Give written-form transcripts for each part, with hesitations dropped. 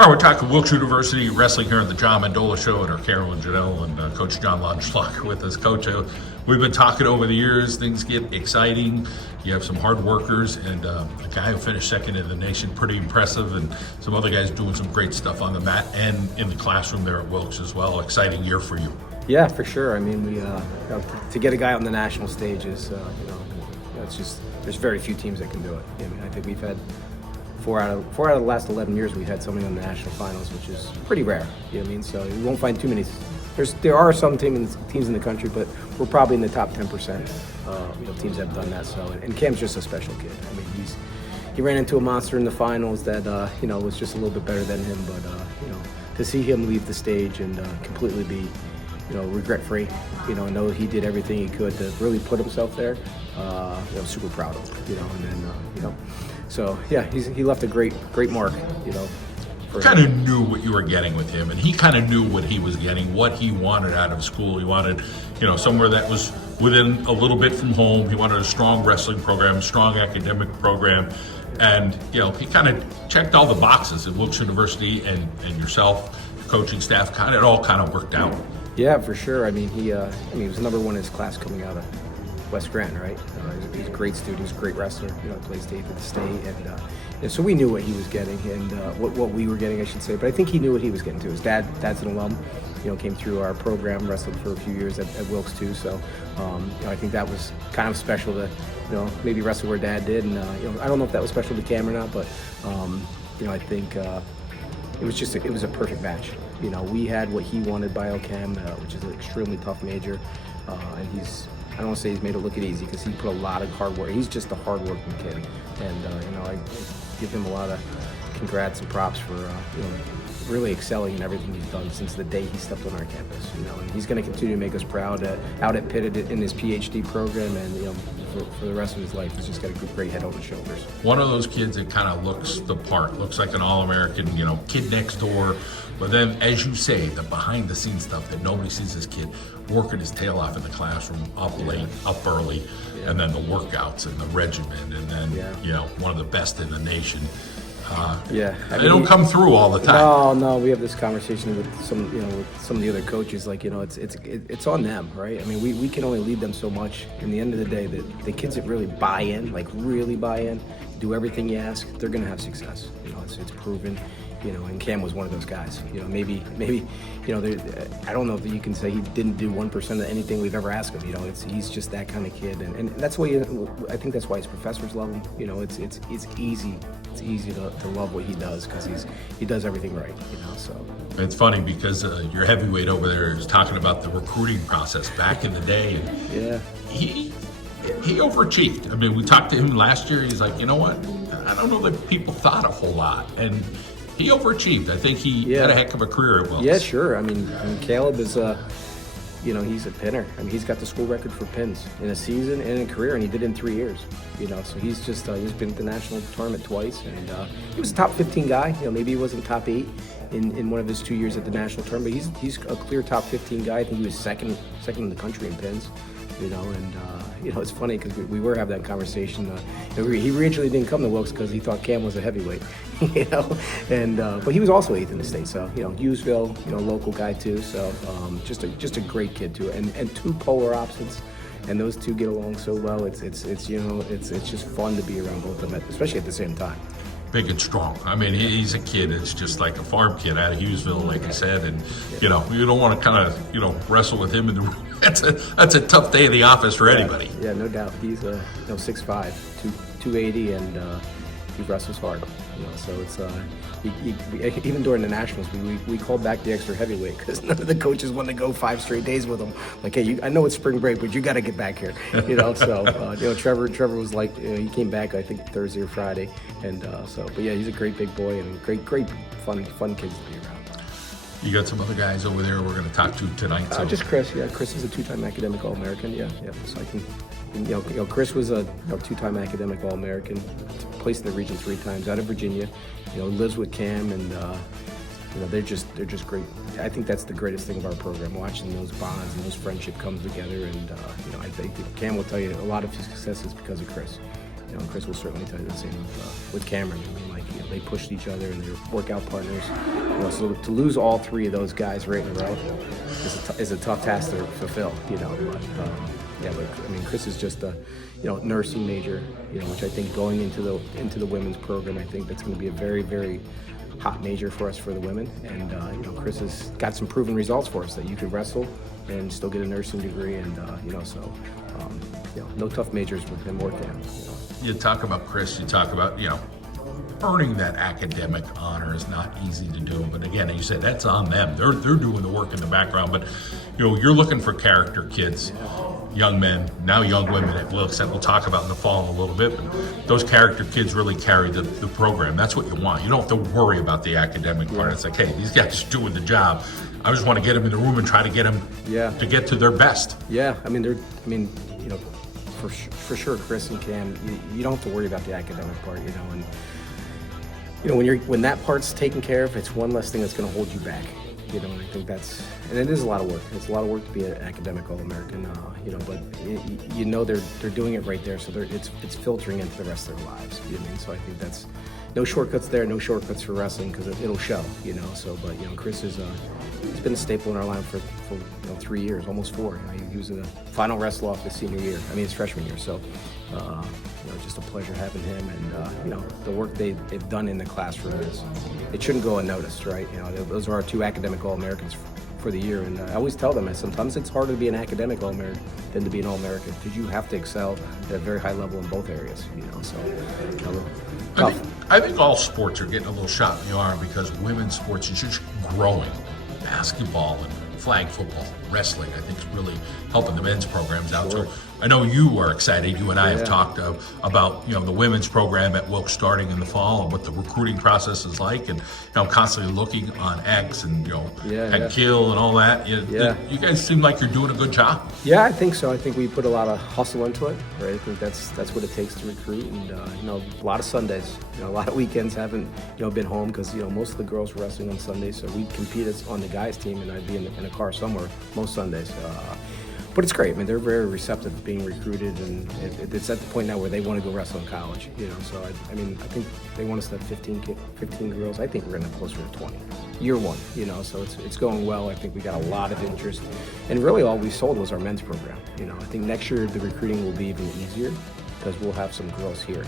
All right, we're talking Wilkes University wrestling here on the John Mendola Show, and our Carolyn Janelle and Coach Jon Laudenslager with us. Coach, we've been talking over the years. Things get exciting. You have some hard workers, and a guy who finished second in the nation, pretty impressive, and some other guys doing some great stuff on the mat and in the classroom there at Wilkes as well. Exciting year for you. Yeah, for sure. I mean, we to get a guy on the national stage is, it's just there's very few teams that can do it. I mean, I think we've had four out of the last 11 years we've had somebody on the national finals, which is pretty rare. You know what I mean? So you won't find too many. There are some teams in the country, but we're probably in the top 10%. Teams that have done that. So, and Cam's just a special kid. I mean, he ran into a monster in the finals that was just a little bit better than him. But to see him leave the stage and completely be regret-free, and know he did everything he could to really put himself there. Super proud of him. And then so yeah, he left a great mark. Kind of knew what you were getting with him, and he kind of knew what he was getting, what he wanted out of school. He wanted, somewhere that was within a little bit from home. He wanted a strong wrestling program, strong academic program, and he kind of checked all the boxes at Wilkes University, and yourself, coaching staff, it all kind of worked out. Yeah, for sure. I mean, he was number one in his class coming out of West Grand, right? He's a great student. He's a great wrestler. Plays state for the state, and so we knew what he was getting and what we were getting, I should say. But I think he knew what he was getting to. His dad's an alum. Came through our program, wrestled for a few years at Wilkes too. So I think that was kind of special to maybe wrestle where Dad did. And I don't know if that was special to Cam or not, but I think it was a perfect match. We had what he wanted biochem, which is an extremely tough major, and I don't want to say he's made it look easy because he put a lot of hard work. He's just a hard-working kid, and I give him a lot of congrats and props for really excelling in everything he's done since the day he stepped on our campus. And he's going to continue to make us proud out at Pitt in his PhD program, and for the rest of his life, he's just got a great head on his shoulders. One of those kids that kind of looks the part, looks like an All-American, kid next door. But then, as you say, the behind-the-scenes stuff that nobody sees this kid working his tail off in the classroom, up late, up early, and then the workouts and the regimen, and then, one of the best in the nation. They don't come through all the time. No, we have this conversation with some of the other coaches. Like, it's on them, right? I mean, we can only lead them so much. In the end of the day, the kids that really buy in, do everything you ask, they're going to have success. It's proven. And Cam was one of those guys. Maybe, I don't know if you can say he didn't do 1% of anything we've ever asked him. He's just that kind of kid, and that's why I think that's why his professors love him. It's easy to love what he does because he does everything right. So it's funny because your heavyweight over there is talking about the recruiting process back in the day, and he overachieved. I mean, we talked to him last year. He's like, what? I don't know that people thought a whole lot, and he overachieved. I think he had a heck of a career at Wilkes. Yeah, sure. I mean Caleb is, he's a pinner. I mean, he's got the school record for pins in a season and in a career, and he did it in 3 years. So he's just he's been to the national tournament twice, and he was a top 15 guy. Maybe he wasn't top 8 in one of his 2 years at the national tournament, but he's a clear top 15 guy. I think he was second in the country in pins. It's funny because we were having that conversation. He originally didn't come to Wilkes because he thought Cam was a heavyweight, but he was also 8th in the state. So, Hughesville, local guy too. So, just a great kid too, and two polar opposites, and those two get along so well. It's just fun to be around both of them, especially at the same time. Big and strong. I mean, he's a kid. It's just like a farm kid out of Hughesville, like I said. And you don't want to kind of wrestle with him in the room. That's a tough day in the office for anybody. Yeah, no doubt. He's 6'5", 280, and he wrestles hard. So it's even during the nationals, we called back the extra heavyweight because none of the coaches wanted to go 5 straight days with him. Like, hey, I know it's spring break, but you got to get back here. So Trevor was like, he came back I think Thursday or Friday, and but yeah, he's a great big boy and great fun kids to be around. You got some other guys over there we're going to talk to tonight. So. Just Chris. Yeah, Chris is a 2-time academic All-American. Yeah. So I can, Chris was a 2-time academic All-American, placed in the region 3 times out of Virginia. Lives with Cam, and they're just great. I think that's the greatest thing of our program, watching those bonds and those friendship come together. And I think Cam will tell you a lot of his success is because of Chris. Chris will certainly tell you the same with Cameron. I mean, they pushed each other and they're workout partners. So to lose all three of those guys right in a row is a tough task to fulfill. But I mean, Chris is just a nursing major, which I think going into the women's program, I think that's going to be a very, very hot major for us for the women. And Chris has got some proven results for us that you can wrestle and still get a nursing degree. And no tough majors with him or Cam. You talk about Chris, you talk about, earning that academic honor is not easy to do. But again, you said that's on them. They're doing the work in the background. But, you're looking for character kids, young men, now young women at Wilkes that we'll talk about in the fall a little bit. But those character kids really carry the program. That's what you want. You don't have to worry about the academic part. It's like, hey, these guys are doing the job. I just want to get them in the room and try to get them to get to their best. Yeah, for sure, Chris and Cam, you don't have to worry about the academic part, and when that part's taken care of, it's one less thing that's going to hold you back, and I think and it is a lot of work. It's a lot of work to be an academic All-American, but they're doing it right there, so it's filtering into the rest of their lives, So I think that's no shortcuts there, no shortcuts for wrestling because it'll show, But Chris is he's been a staple in our line for 3 years, almost 4. He was in the final wrestle off his his freshman year. So, just a pleasure having him, and the work they've done in the classroom it shouldn't go unnoticed, right? Those are our 2 academic All-Americans for the year, and I always tell them that sometimes it's harder to be an academic All-American than to be an All-American because you have to excel at a very high level in both areas. I think all sports are getting a little shot in the arm because women's sports is just growing. Basketball and flag football, wrestling, I think is really helping the men's programs out. Sure. So I know you are excited. You and I have talked about the women's program at Wilkes starting in the fall and what the recruiting process is like, and constantly looking on X and at Kill and all that. You guys seem like you're doing a good job. Yeah, I think so. I think we put a lot of hustle into it, right? I think that's what it takes to recruit, and a lot of Sundays, a lot of weekends haven't been home because most of the girls were wrestling on Sundays, so we compete on the guys team, and I'd be in a car somewhere most Sundays. But it's great. They're very receptive to being recruited, and it's at the point now where they want to go wrestle in college. So I think they want us to have 15 girls. I think we're going to have closer to 20. Year one, so it's going well. I think we got a lot of interest, and really all we sold was our men's program. I think next year the recruiting will be even easier because we'll have some girls here.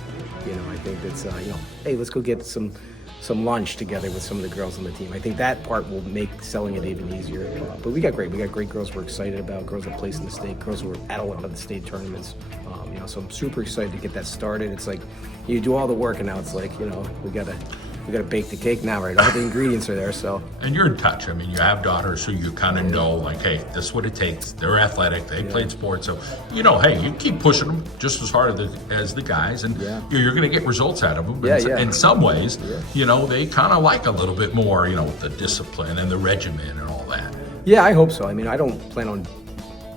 I think it's hey, let's go get some lunch together with some of the girls on the team. I think that part will make selling it even easier. But we got great girls we're excited about, girls that place in the state, girls who are at a lot of the state tournaments. So I'm super excited to get that started. It's like you do all the work, and now it's like we gotta bake the cake now, right? All the ingredients are there. So and you're in touch. You have daughters, so you kind of know, like, hey, this is what it takes. They're athletic. They played sports, so hey, you keep pushing them just as hard as the guys, and you're going to get results out of them. In some ways, they kind of like a little bit more, with the discipline and the regimen and all that. Yeah, I hope so. I don't plan on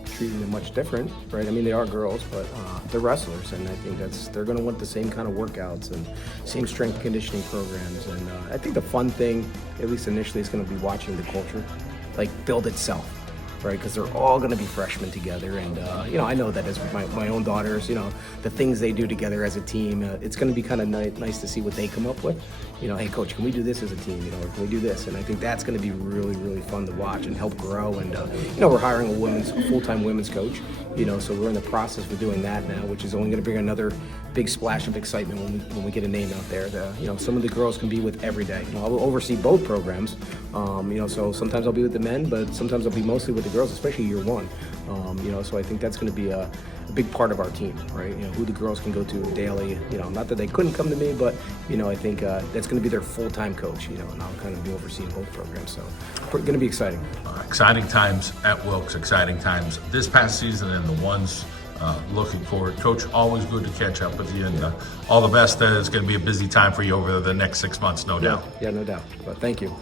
treating them much different, right? They are girls, but they're wrestlers, and I think they're going to want the same kind of workouts and same strength conditioning programs. And I think the fun thing, at least initially, is going to be watching the culture build itself, right? Because they're all going to be freshmen together, and I know that as my own daughters, the things they do together as a team, it's going to be kind of nice to see what they come up with. Hey coach, can we do this as a team? Or can we do this? And I think that's going to be really, really fun to watch and help grow. And we're hiring a full-time women's coach. So we're in the process of doing that now, which is only going to bring another big splash of excitement when we get a name out there. Some of the girls can be with every day. I'll oversee both programs. So sometimes I'll be with the men, but sometimes I'll be mostly with the girls, especially year one. So I think that's going to be a big part of our team, right? Who the girls can go to daily. Not that they couldn't come to me, but I think that's going to be their full-time coach. And I'll kind of be overseeing both programs. So going to be exciting. Exciting times at Wilkes. Exciting times this past season and the ones looking forward. Coach, always good to catch up with you, and all the best. It's going to be a busy time for you over the next 6 months, no doubt. Yeah, no doubt. But thank you.